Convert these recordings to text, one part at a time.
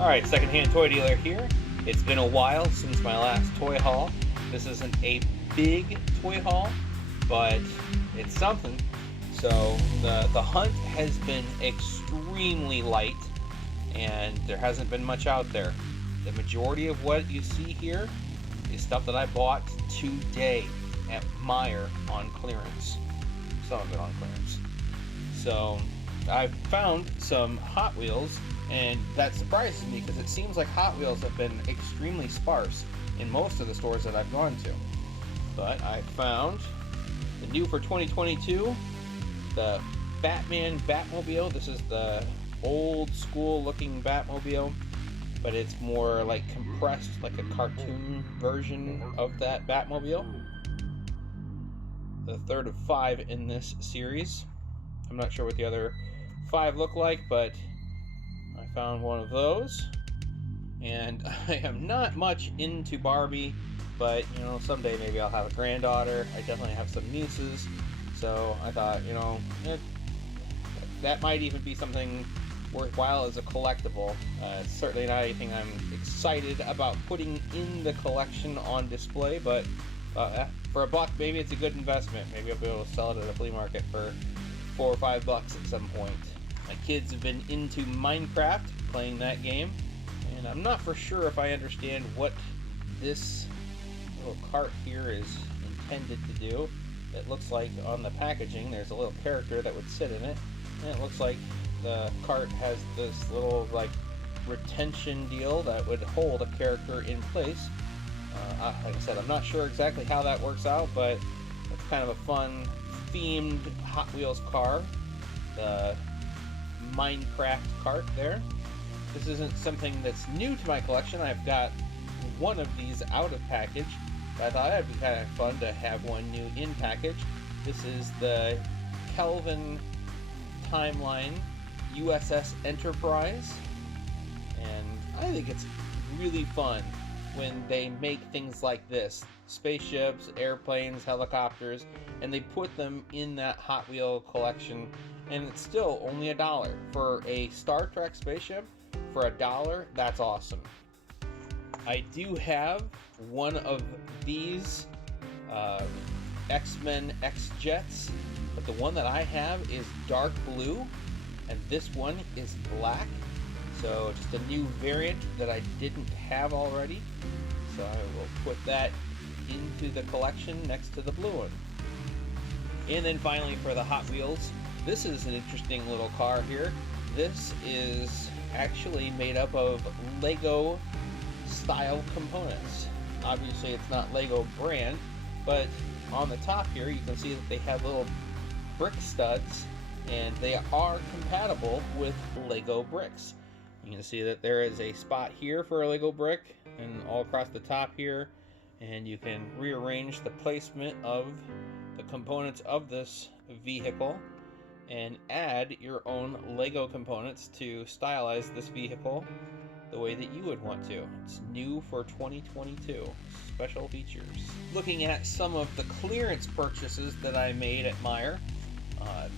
Alright, secondhand toy dealer here. It's been a while since my last toy haul. This isn't a big toy haul, but it's something. So the hunt has been extremely light, and there hasn't been much out there. The majority of what you see here is stuff that I bought today at Meijer on clearance. Some of it on clearance. So I found some Hot Wheels, and that surprises me because it seems like Hot Wheels have been extremely sparse in most of the stores that I've gone to. But I found the new for 2022, the Batman Batmobile. This is the old school looking Batmobile, but it's more like compressed, like a cartoon version of that Batmobile. The third of 5 in this series. I'm not sure what the other 5 look like, but I found one of those. And I am not much into Barbie, but you know, someday maybe I'll have a granddaughter. I definitely have some nieces, so I thought, you know, that might even be something worthwhile as a collectible. It's certainly not anything I'm excited about putting in the collection on display, but for $1, maybe it's a good investment. Maybe I'll be able to sell it at a flea market for $4 or $5 at some point. My kids have been into Minecraft, playing that game, and I'm not for sure if I understand what this little cart here is intended to do. It looks like on the packaging there's a little character that would sit in it, and it looks like the cart has this little like retention deal that would hold a character in place. Like I said, I'm not sure exactly how that works out, but it's kind of a fun themed Hot Wheels car. The Minecraft cart there. This isn't something that's new to my collection. I've got one of these out of package. I thought it'd be kind of fun to have one new in package. This is the Kelvin Timeline USS Enterprise, and I think it's really fun when they make things like this, spaceships, airplanes, helicopters, and they put them in that Hot Wheel collection, and it's still only $1 for a Star Trek spaceship. For $1, that's awesome. I do have one of these X-Men X-Jets, but the one that I have is dark blue, and this one is black. So just a new variant that I didn't have already. So I will put that into the collection next to the blue one. And then finally for the Hot Wheels, this is an interesting little car here. This is actually made up of Lego style components. Obviously it's not Lego brand, but on the top here you can see that they have little brick studs, and they are compatible with Lego bricks. You can see that there is a spot here for a Lego brick, and all across the top here, and you can rearrange the placement of the components of this vehicle and add your own Lego components to stylize this vehicle the way that you would want to. It's new for 2022. Special features. Looking at some of the clearance purchases that I made at Meijer,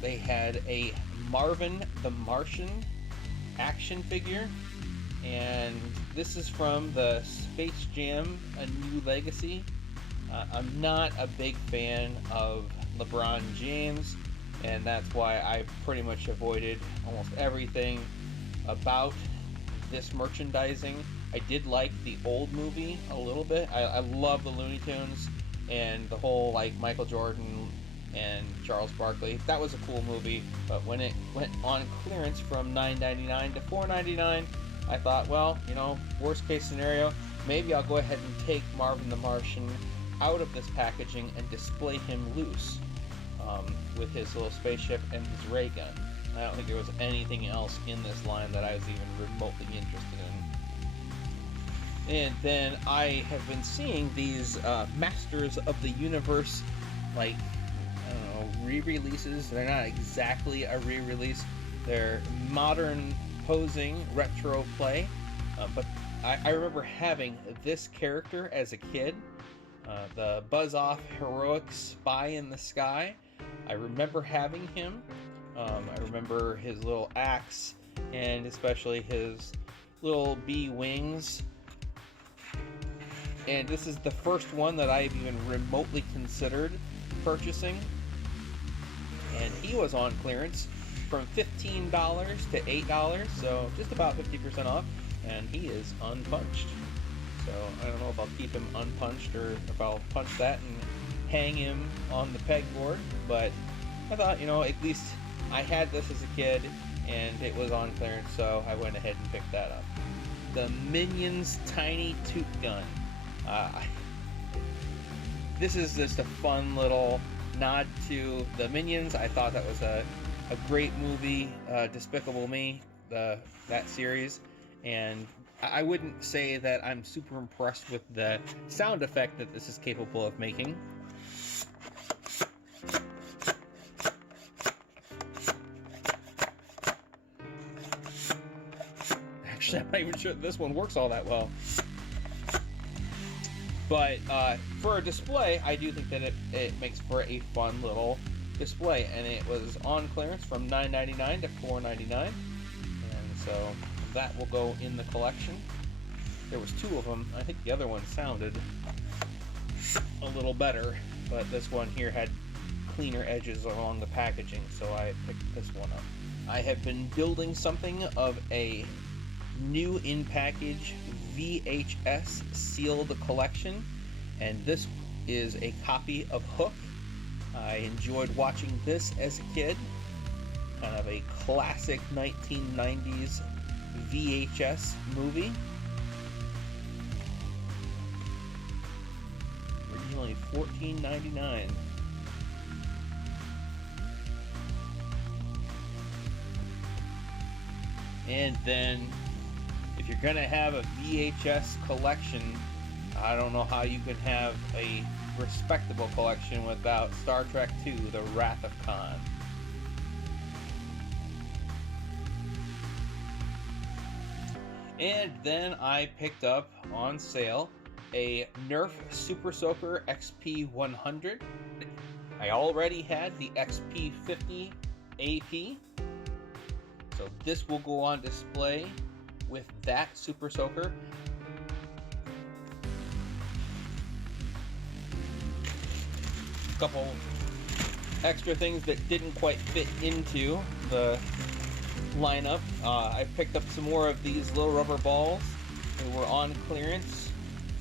they had a Marvin the Martian action figure, and this is from the Space Jam A New Legacy. I'm not a big fan of LeBron James, and that's why I pretty much avoided almost everything about this merchandising. I did like the old movie a little bit. I love the Looney Tunes and the whole like Michael Jordan and Charles Barkley. That was a cool movie, but when it went on clearance from $9.99 to $4.99, I thought, well, you know, worst case scenario, maybe I'll go ahead and take Marvin the Martian out of this packaging and display him loose with his little spaceship and his ray gun. I don't think there was anything else in this line that I was even remotely interested in. And then I have been seeing these Masters of the Universe, like, I don't know, re-releases. They're not exactly a re-release. They're modern posing, retro play. But I remember having this character as a kid, the Buzz-Off heroic spy in the sky. I remember having him. I remember his little axe, and especially his little bee wings. And this is the first one that I've even remotely considered purchasing. And he was on clearance from $15 to $8, so just about 50% off. And he is unpunched. So I don't know if I'll keep him unpunched or if I'll punch that and hang him on the pegboard. But I thought, you know, at least I had this as a kid and it was on clearance, so I went ahead and picked that up. The Minions Tiny Toot Gun. This is just a fun little nod to the Minions. I thought that was a great movie, Despicable Me, that series, and I wouldn't say that I'm super impressed with the sound effect that this is capable of making. Actually, I'm not even sure this one works all that well. But for a display, I do think that it makes for a fun little display. And it was on clearance from $9.99 to $4.99. And so that will go in the collection. There was 2 of them. I think the other one sounded a little better. But this one here had cleaner edges along the packaging. So I picked this one up. I have been building something of a new in-package VHS sealed collection, and this is a copy of Hook. I enjoyed watching this as a kid. Kind of a classic 1990s VHS movie. Originally $14.99. And then if you're going to have a VHS collection, I don't know how you can have a respectable collection without Star Trek II, The Wrath of Khan. And then I picked up on sale a Nerf Super Soaker XP100. I already had the XP50 AP, so this will go on display with that Super Soaker. A couple extra things that didn't quite fit into the lineup. I picked up some more of these little rubber balls. They were on clearance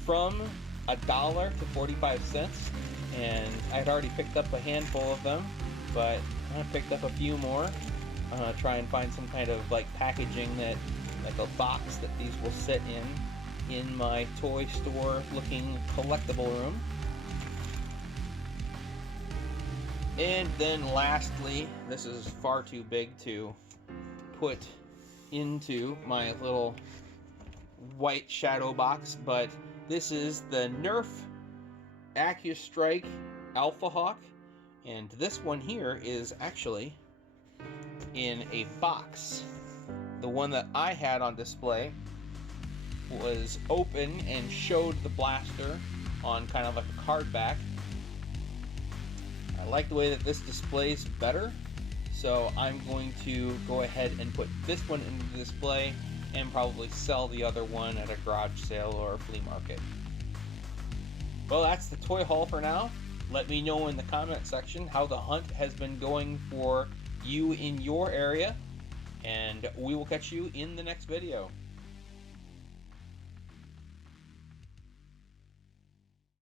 from $1 to 45 cents, and I had already picked up a handful of them, but I picked up a few more. I'm gonna try and find some kind of like packaging that, like a box that these will sit in my toy store looking collectible room. And then lastly, this is far too big to put into my little white shadow box, but this is the Nerf Accustrike Alpha Hawk, and this one here is actually in a box. The one that I had on display was open and showed the blaster on kind of like a card back. I like the way that this displays better, so I'm going to go ahead and put this one into the display and probably sell the other one at a garage sale or a flea market. Well, that's the toy haul for now. Let me know in the comment section how the hunt has been going for you in your area, and we will catch you in the next video.